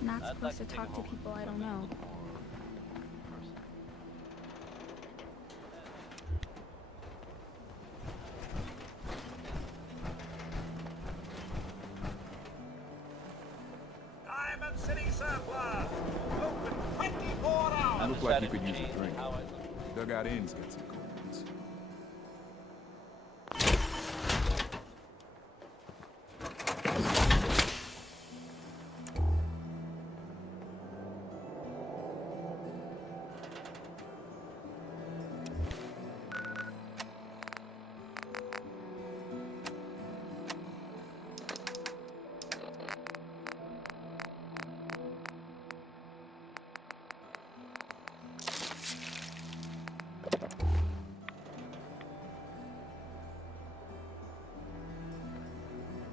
Not supposed to talk to people I don't know. Diamond City Surplus! Open 24 hours! Look like you could use a drink. Dugout Inn's got some cool ones.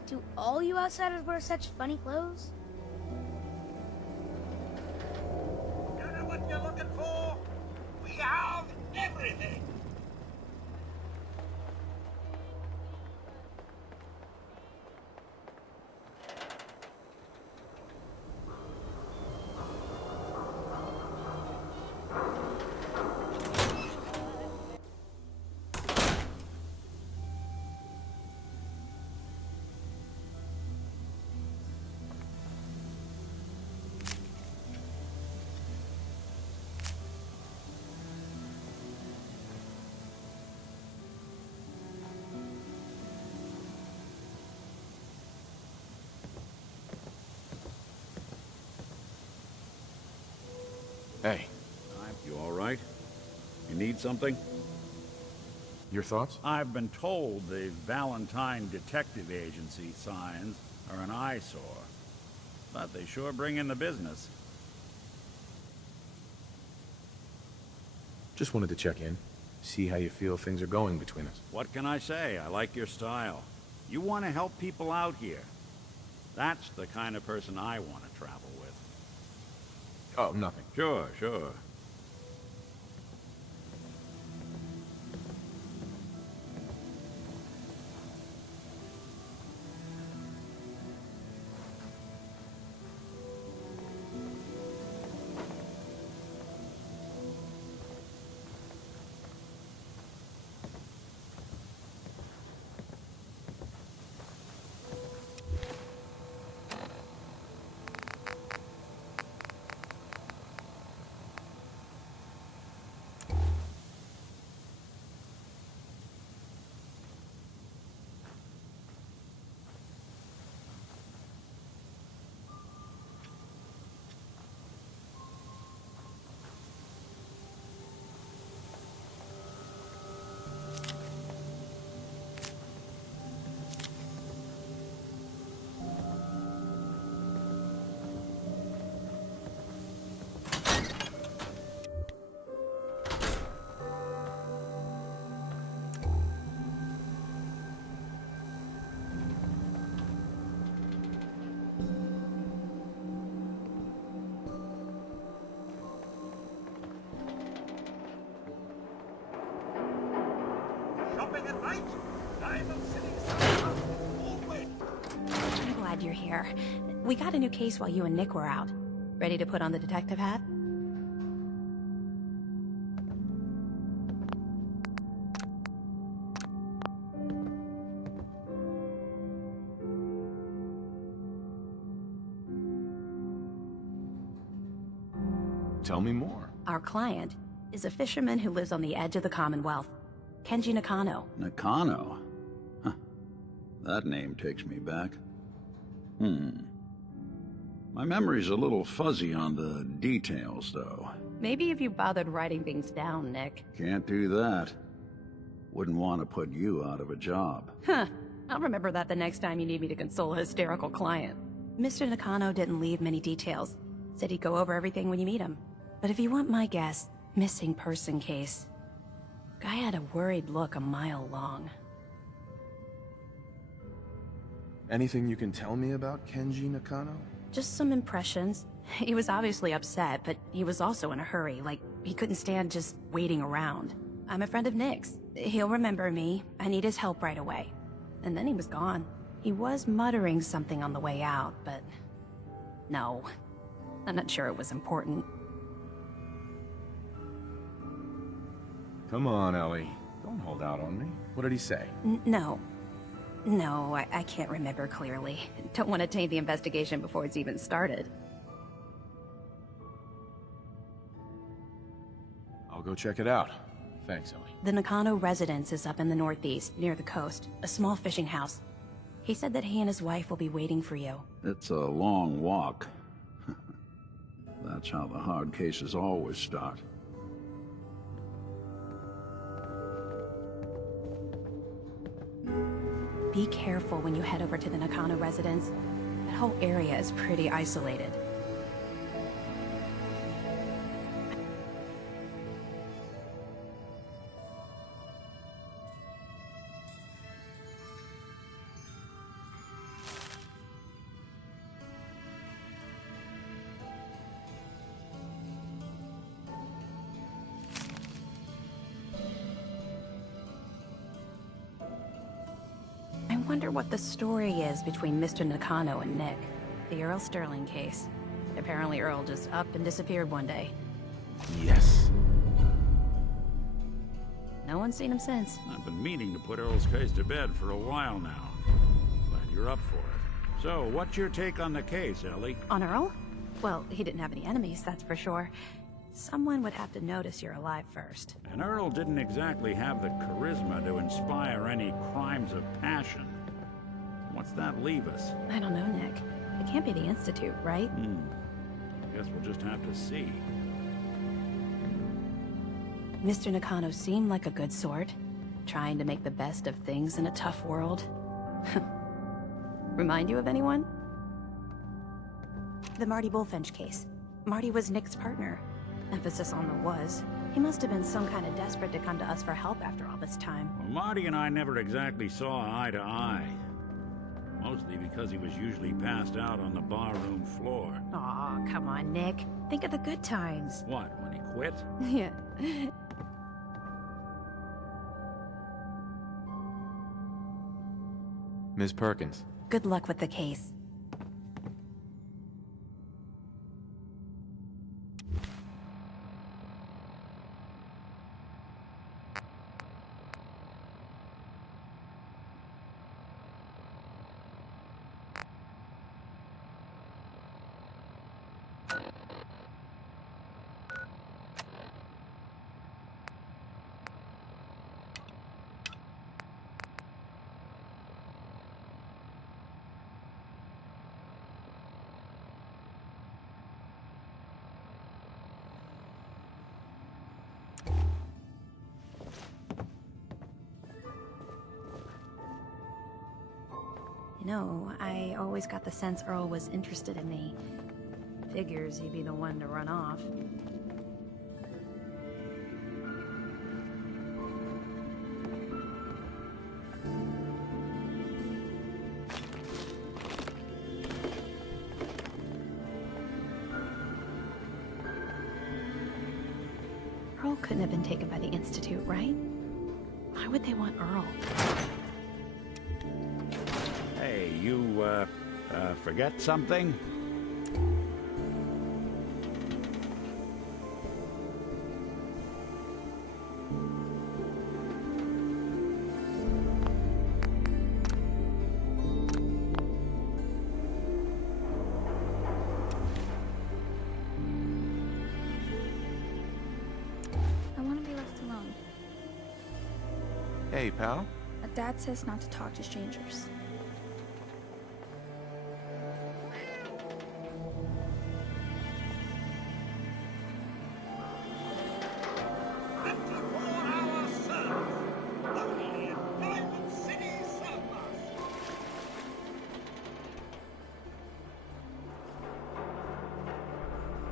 Do all you outsiders wear such funny clothes? You know what you're looking for? We have everything! Hey, You all right? You need something? your thoughts? I've been told the Valentine Detective Agency signs are an eyesore, but they sure bring in the business. Just wanted to check in, see how you feel things are going between us. What can I say? I like your style. You want to help people out here. That's the kind of person I want to travel with. Oh, nothing. Sure, sure. Shopping at night? Diamond City Surplus! Always! I'm glad you're here. We got a new case while you and Nick were out. Ready to put on the detective hat? Tell me more. Our client is a fisherman who lives on the edge of the Commonwealth. Kenji Nakano. Nakano? Huh. That name takes me back. My memory's a little fuzzy on the details, though. Maybe if you bothered writing things down, Nick. Can't do that. Wouldn't want to put you out of a job. Huh. I'll remember that the next time you need me to console a hysterical client. Mr. Nakano didn't leave many details. Said he'd go over everything when you meet him. But if you want my guess, missing person case. Guy had a worried look a mile long. Anything you can tell me about Kenji Nakano? Just some impressions. He was obviously upset, but he was also in a hurry, like he couldn't stand just waiting around. I'm a friend of Nick's. He'll remember me. I need his help right away. And then he was gone. He was muttering something on the way out, but... no. I'm not sure it was important. Come on, Ellie. Don't hold out on me. What did he say? No. No, I can't remember clearly. Don't want to taint the investigation before it's even started. I'll go check it out. Thanks, Ellie. The Nakano residence is up in the northeast, near the coast. A small fishing house. He said that he and his wife will be waiting for you. It's a long walk. That's how the hard cases always start. Be careful when you head over to the Nakano residence. That whole area is pretty isolated. I wonder what the story is between Mr. Nakano and Nick. The Earl Sterling case. Apparently Earl just up and disappeared one day. Yes. No one's seen him since. I've been meaning to put Earl's case to bed for a while now. Glad you're up for it. So, what's your take on the case, Ellie? On Earl? Well, he didn't have any enemies, that's for sure. Someone would have to notice you're alive first. And Earl didn't exactly have the charisma to inspire any crimes of passion. What's that leave us? I don't know, Nick. It can't be the Institute, right? Guess we'll just have to see. Mr. Nakano seemed like a good sort, trying to make the best of things in a tough world. Remind you of anyone? The Marty Bullfinch case. Marty was Nick's partner. Emphasis on the was. He must have been some kind of desperate to come to us for help after all this time. Well, Marty and I never exactly saw eye to eye. Mostly because he was usually passed out on the barroom floor. Aw, come on, Nick. Think of the good times. What, when he quit? Yeah. Ms. Perkins. Good luck with the case. You know, I always got the sense Earl was interested in me. Figures he'd be the one to run off. Earl couldn't have been taken by the Institute, right? Why would they want Earl? Hey, you, forget something? I want to be left alone. Hey, pal. Dad says not to talk to strangers.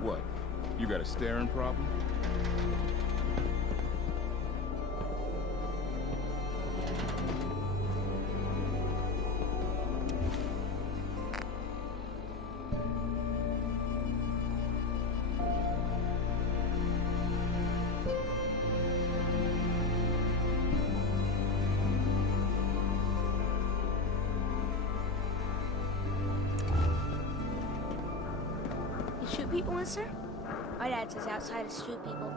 What? You got a staring problem? You shoot me people, mister? My dad says outside is shoot people.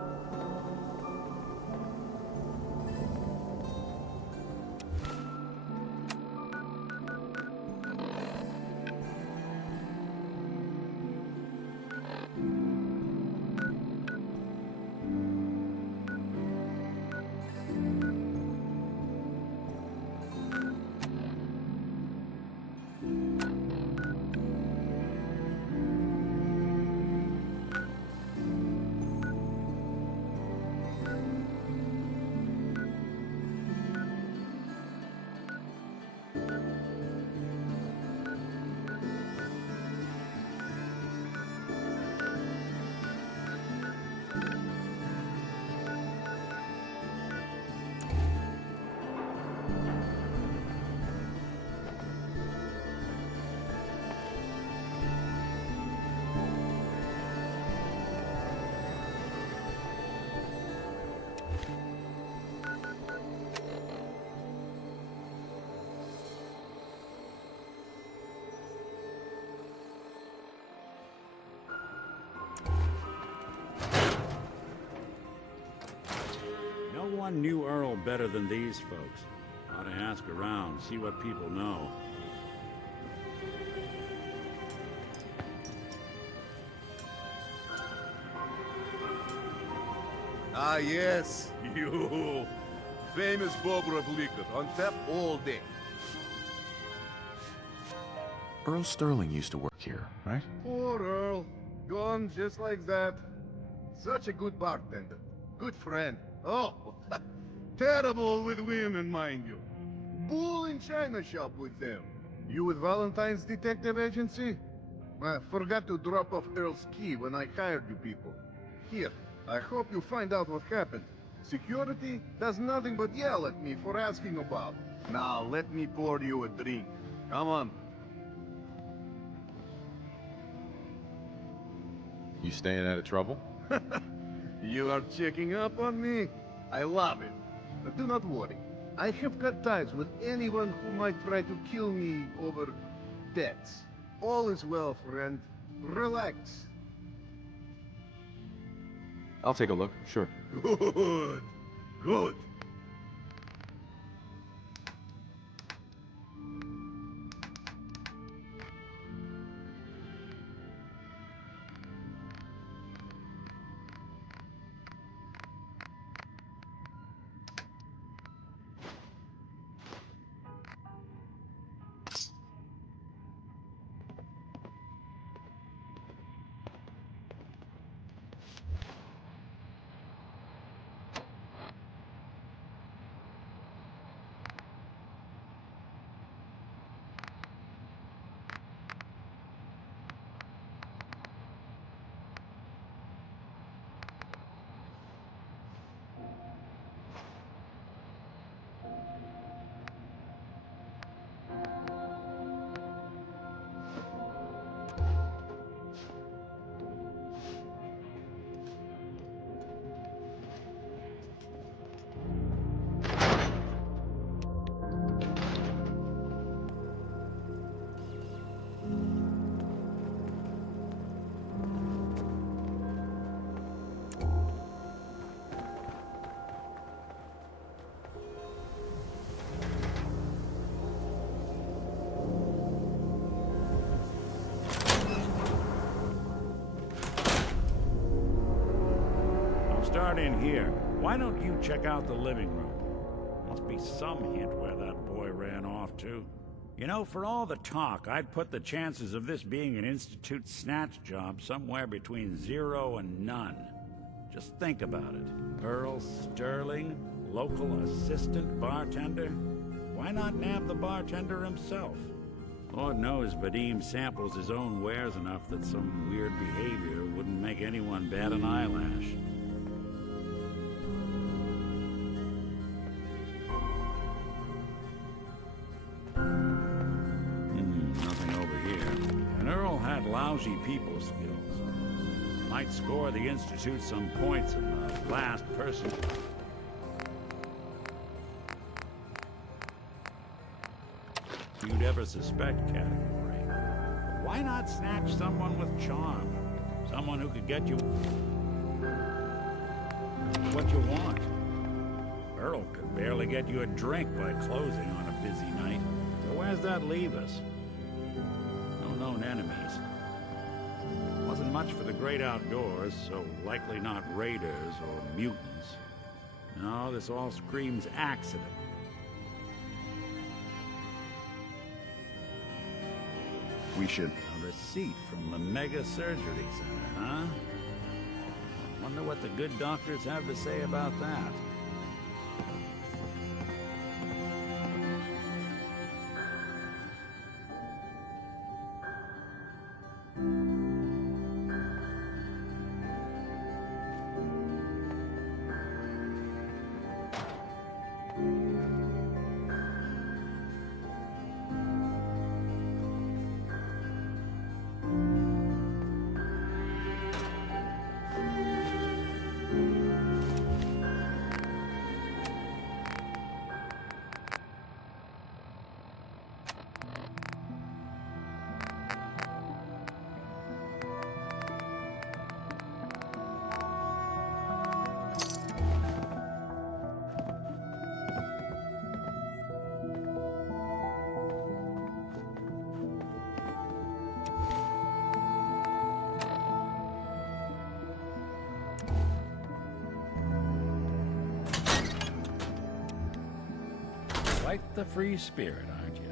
No one knew Earl better than these folks. Ought to ask around, see what people know. Ah, yes, you. Famous bobber of liquor, on tap all day. Earl Sterling used to work here, right? Poor Earl. Gone just like that. Such a good bartender. Good friend. Oh, terrible with women, mind you. Bull in china shop with them. You with Valentine's detective agency? I forgot to drop off Earl's key when I hired you people. Here, I hope you find out what happened. Security does nothing but yell at me for asking about. Now, let me pour you a drink. Come on. You staying out of trouble? You are checking up on me? I love it. But do not worry. I have got ties with anyone who might try to kill me over debts. All is well, friend. Relax. I'll take a look, sure. Good. Good. Start in here. Why don't you check out the living room? Must be some hint where that boy ran off to. You know, for all the talk, I'd put the chances of this being an Institute snatch job somewhere between 0 and none. Just think about it. Earl Sterling, local assistant bartender? Why not nab the bartender himself? Lord knows Vadim samples his own wares enough that some weird behavior wouldn't make anyone bat an eyelash. Nothing over here. And Earl had lousy people skills. Might score the Institute some points in the last person. You'd ever suspect category. Why not snatch someone with charm? Someone who could get you what you want. Earl could barely get you a drink by closing on a busy night. So where's that leave us? No known enemies. Wasn't much for the great outdoors, so likely not raiders or mutants. No, this all screams accident. We should... A receipt from the Mega Surgery Center, huh? Wonder what the good doctors have to say about that. Quite the free spirit, aren't you?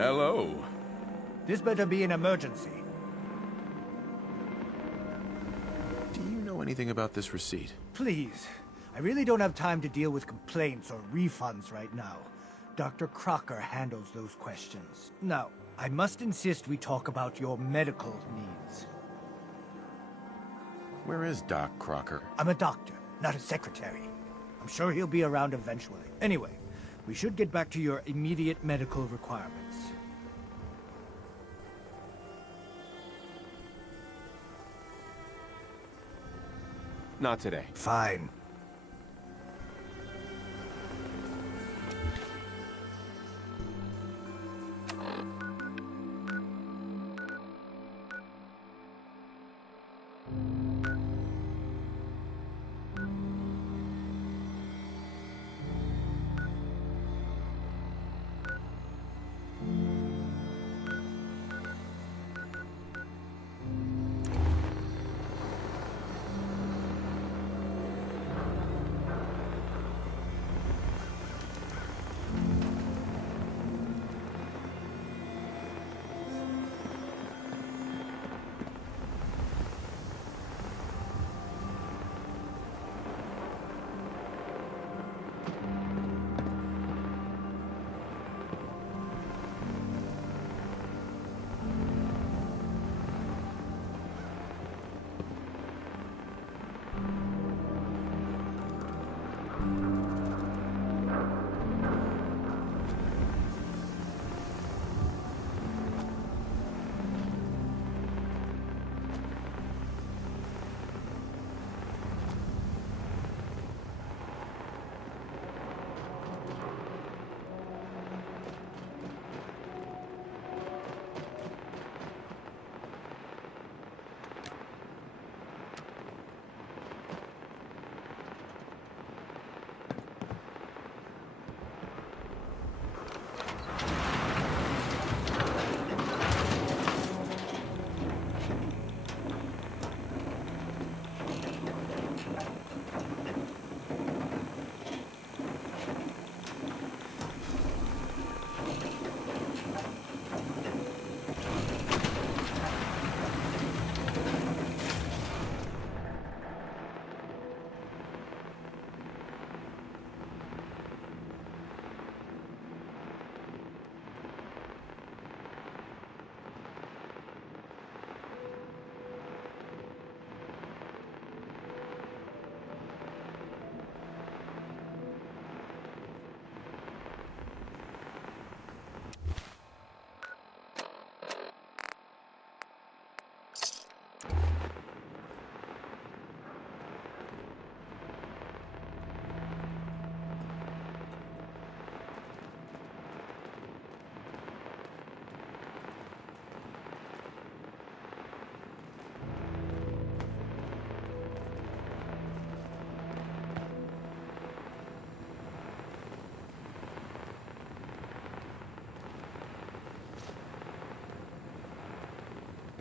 Hello. This better be an emergency. Do you know anything about this receipt? Please. I really don't have time to deal with complaints or refunds right now. Dr. Crocker handles those questions. Now, I must insist we talk about your medical needs. Where is Doc Crocker? I'm a doctor, not a secretary. I'm sure he'll be around eventually. Anyway, we should get back to your immediate medical requirements. Not today. Fine.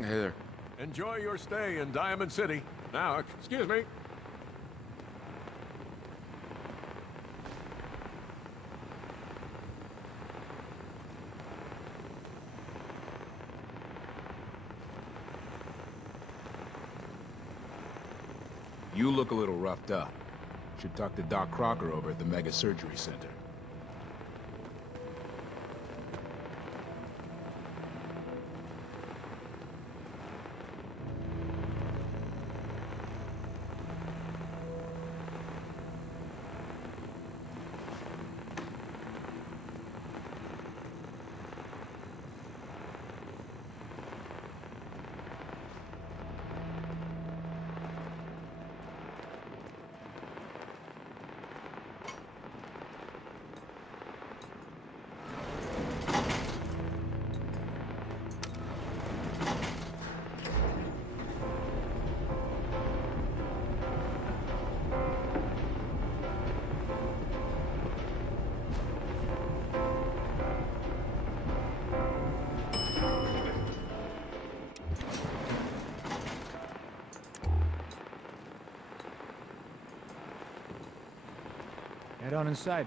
Hey there. Enjoy your stay in Diamond City. Now, excuse me. You look a little roughed up. Should talk to Doc Crocker over at the Mega Surgery Center. Head on inside.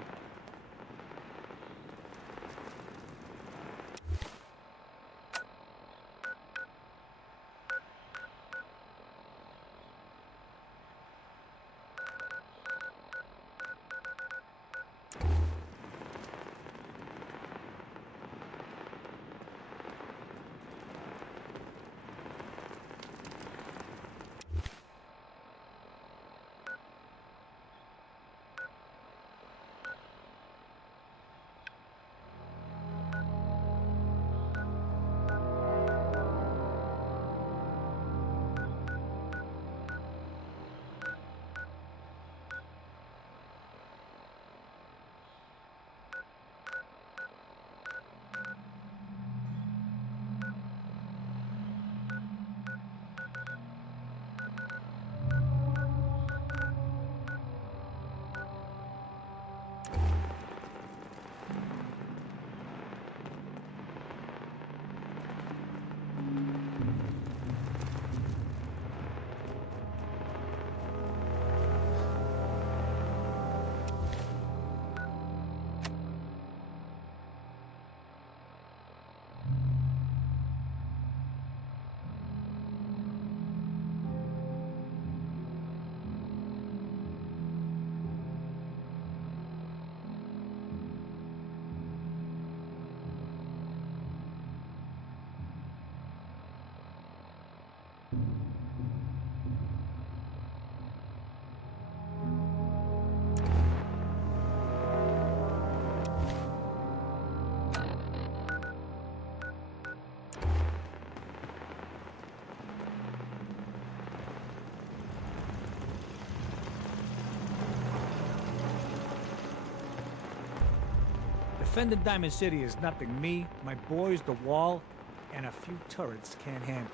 Defending Diamond City is nothing me, my boys, the wall, and a few turrets can't handle.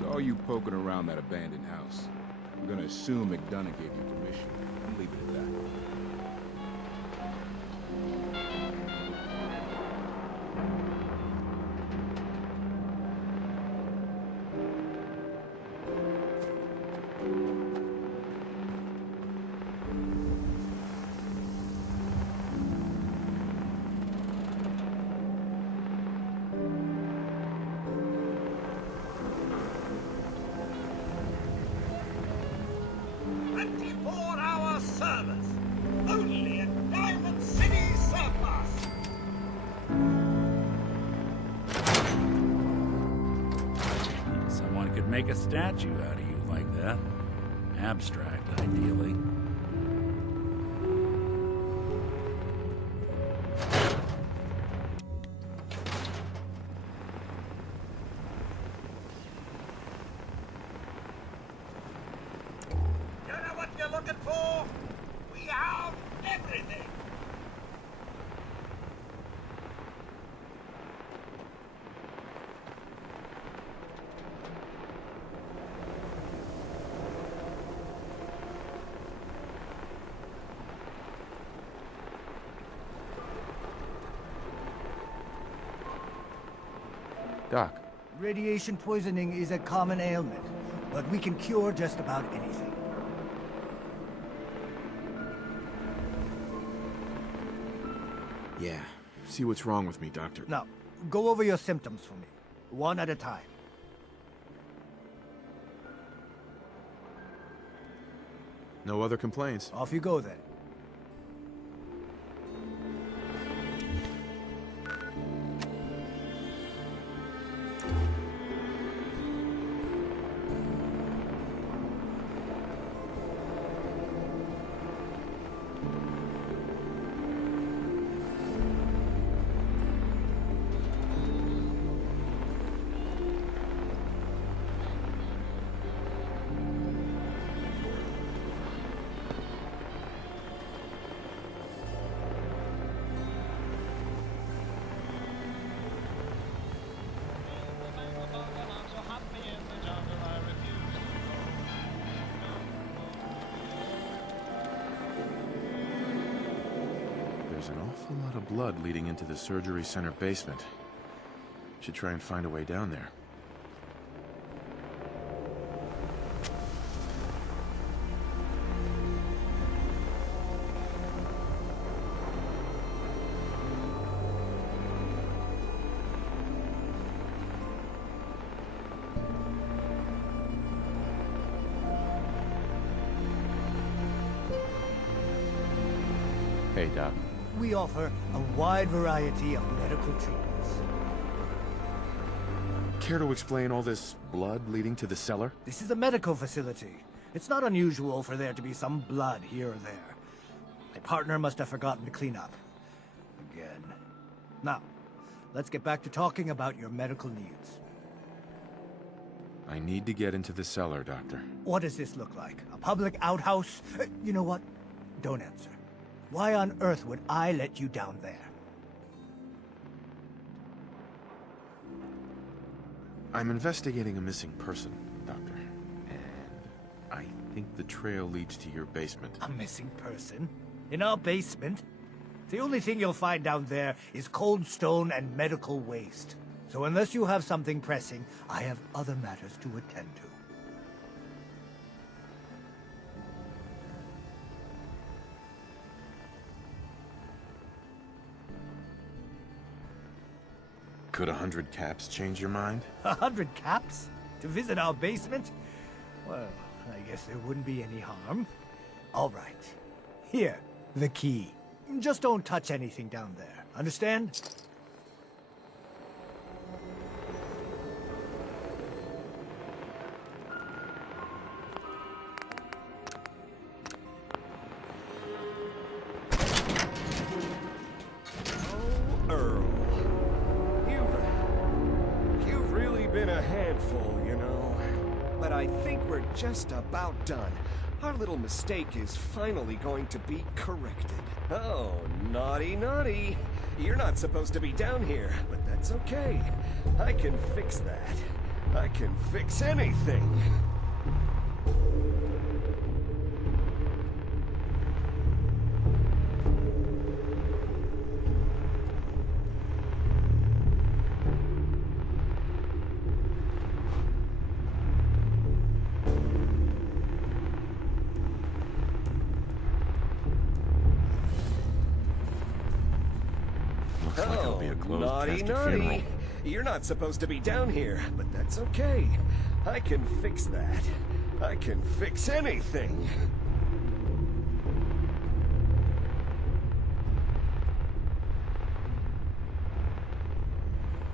Saw you poking around that abandoned house. I'm gonna assume McDonough gave you permission. And leave it at that. Service. Only at Diamond City Surplus. Someone could make a statue out of you like that. Abstract, ideally. You know what you're looking for? We have everything. Doc, Radiation poisoning is a common ailment, but we can cure just about anything. yeah. See what's wrong with me, Doctor. Now, go over your symptoms for me, one at a time. No other complaints. Off you go then. There's an awful lot of blood leading into the surgery center basement. Should try and find a way down there. Hey, Doc. We offer a wide variety of medical treatments. Care to explain all this blood leading to the cellar? This is a medical facility. It's not unusual for there to be some blood here or there. My partner must have forgotten to clean up. Again. Now, let's get back to talking about your medical needs. I need to get into the cellar, Doctor. What does this look like? A public outhouse? You know what? Don't answer. Why on earth would I let you down there? I'm investigating a missing person, Doctor. And I think the trail leads to your basement. A missing person? In our basement? The only thing you'll find down there is cold stone and medical waste. So unless you have something pressing, I have other matters to attend to. Could 100 caps change your mind? 100 caps? To visit our basement? Well, I guess there wouldn't be any harm. All right. Here, the key. Just don't touch anything down there. Understand? Just about done. Our little mistake is finally going to be corrected. Oh, naughty, naughty. You're not supposed to be down here, but that's okay. I can fix that. I can fix anything. Looks like it'll be a closed naughty, casket naughty. funeral. You're not supposed to be down here, but that's okay. I can fix that. I can fix anything.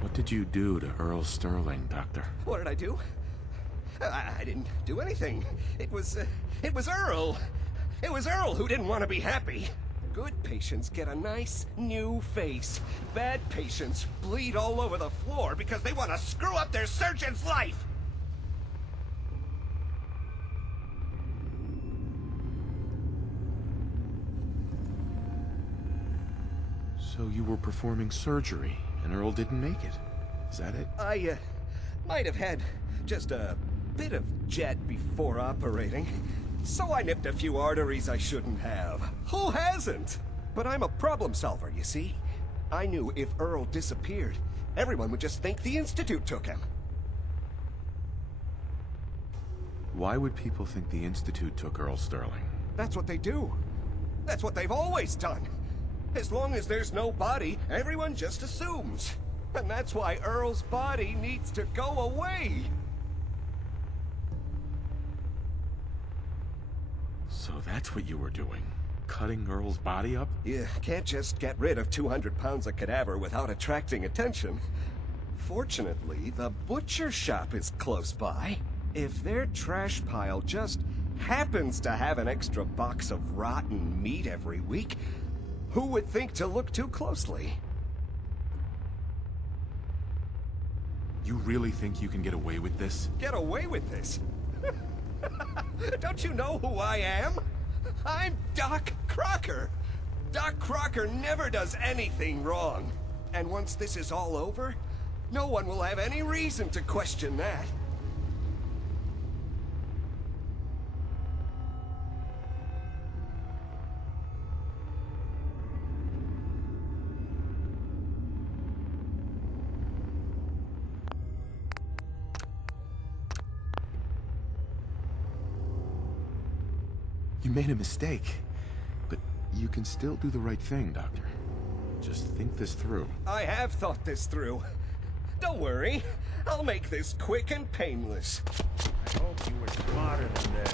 What did you do to Earl Sterling, Doctor? What did I do? I didn't do anything. It was Earl. It was Earl who didn't want to be happy. Good patients get a nice, new face. Bad patients bleed all over the floor because they want to screw up their surgeon's life! So you were performing surgery, and Earl didn't make it. Is that it? I, might have had just a bit of jet before operating. So I nipped a few arteries I shouldn't have. Who hasn't? But I'm a problem solver, you see. I knew if Earl disappeared, everyone would just think the Institute took him. Why would people think the Institute took Earl Sterling? That's what they do. That's what they've always done. As long as there's no body, everyone just assumes. And that's why Earl's body needs to go away. So that's what you were doing? Cutting Earl's body up? You can't just get rid of 200 pounds of cadaver without attracting attention. Fortunately, the butcher shop is close by. If their trash pile just happens to have an extra box of rotten meat every week, who would think to look too closely? You really think you can get away with this? Get away with this? Don't you know who I am? I'm Doc Crocker. Doc Crocker never does anything wrong. And once this is all over, no one will have any reason to question that. You made a mistake, but you can still do the right thing, Doctor. Just think this through. I have thought this through. Don't worry, I'll make this quick and painless. I hope you were smarter than this.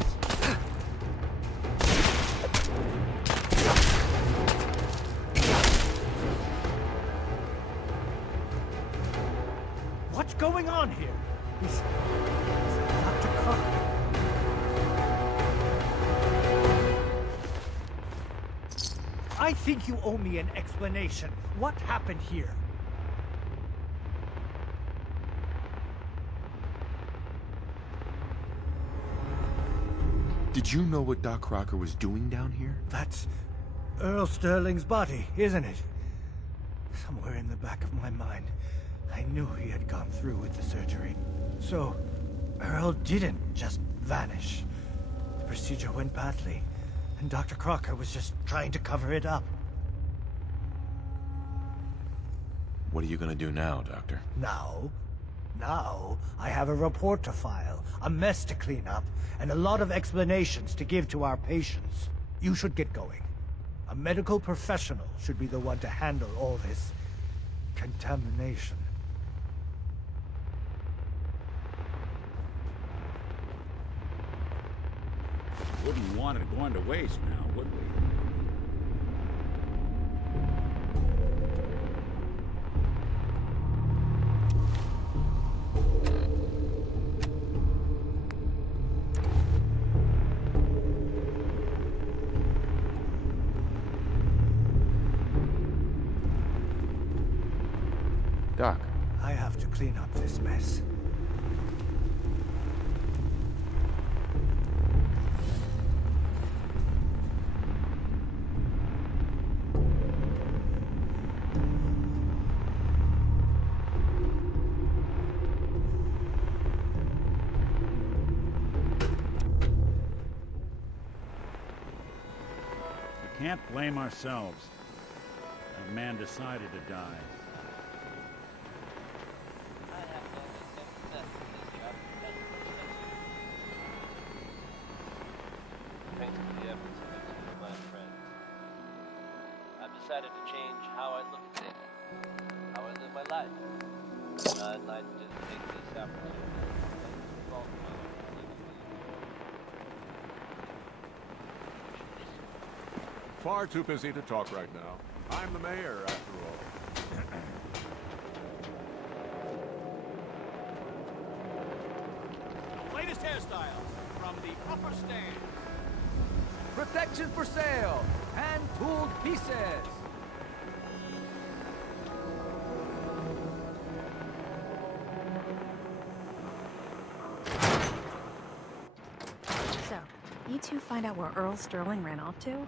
What's going on here? Is Dr. Crocker? I think you owe me an explanation. What happened here? Did you know what Doc Crocker was doing down here? That's Earl Sterling's body, isn't it? Somewhere in the back of my mind, I knew he had gone through with the surgery. So, Earl didn't just vanish. The procedure went badly, and Dr. Crocker was just trying to cover it up. What are you gonna do now, Doctor? Now, I have a report to file, a mess to clean up, and a lot of explanations to give to our patients. You should get going. A medical professional should be the one to handle all this contamination. Wouldn't want it going to waste now, would we? Doc. I have to clean up this mess. can't blame ourselves. That man decided to die. Thanks to the efforts of a few of my friends, I've decided to change how I look at things, how I live my life. I'd like to take this opportunity to thank all of my Far too busy to talk right now. I'm the mayor, after all. Latest hairstyles from the upper stand. Protection for sale! Hand-tooled pieces! So, you two find out where Earl Sterling ran off to?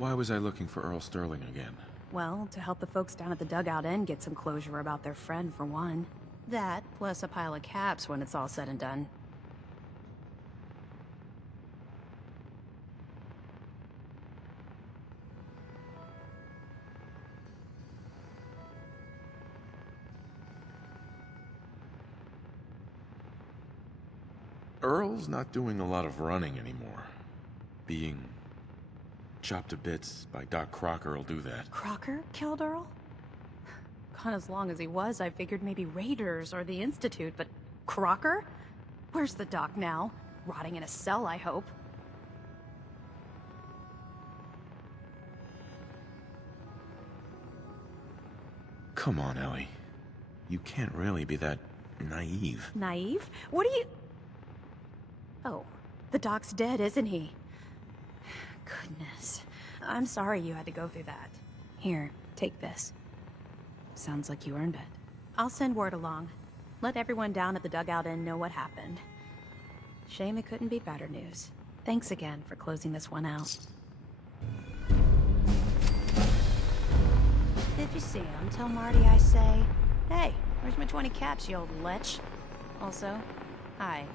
Why was I looking for Earl Sterling again? Well, to help the folks down at the dugout inn get some closure about their friend, for one. That, plus a pile of caps when it's all said and done. Earl's not doing a lot of running anymore. Being chopped to bits by Doc Crocker will do that. Crocker killed Earl? Gone as long as he was, I figured maybe Raiders or the Institute, but Crocker? Where's the doc now? Rotting in a cell, I hope. Come on, Ellie. You can't really be that naive. Naive? What are you... Oh, the doc's dead, isn't he? Goodness. I'm sorry you had to go through that. Here, take this. Sounds like you earned it. I'll send word along. Let everyone down at the dugout inn know what happened. Shame it couldn't be better news. Thanks again for closing this one out. If you see him, tell Marty I say, hey, where's my 20 caps, you old lech? Also, hi.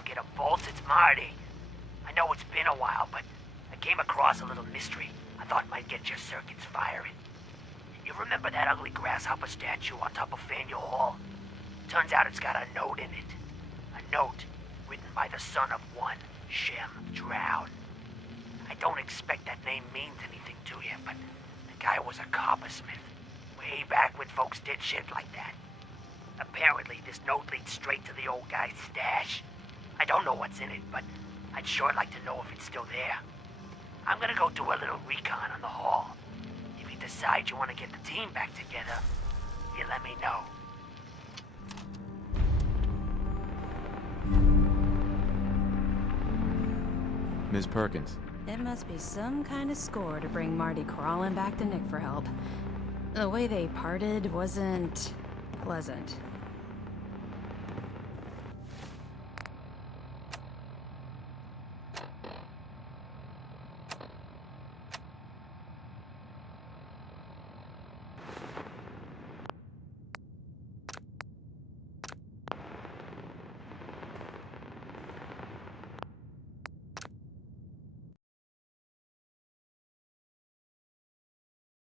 bucket of bolts, it's Marty. I know it's been a while, but I came across a little mystery I thought might get your circuits firing. You remember that ugly grasshopper statue on top of Faneuil Hall? Turns out it's got a note in it. A note written by the son of one, Shem Drown. I don't expect that name means anything to you, but the guy was a coppersmith. Way back when folks did shit like that. Apparently, this note leads straight to the old guy's stash. I don't know what's in it, but I'd sure like to know if it's still there. I'm gonna go do a little recon on the hall. If you decide you want to get the team back together, you let me know. Ms. Perkins. It must be some kind of score to bring Marty crawling back to Nick for help. The way they parted wasn't pleasant.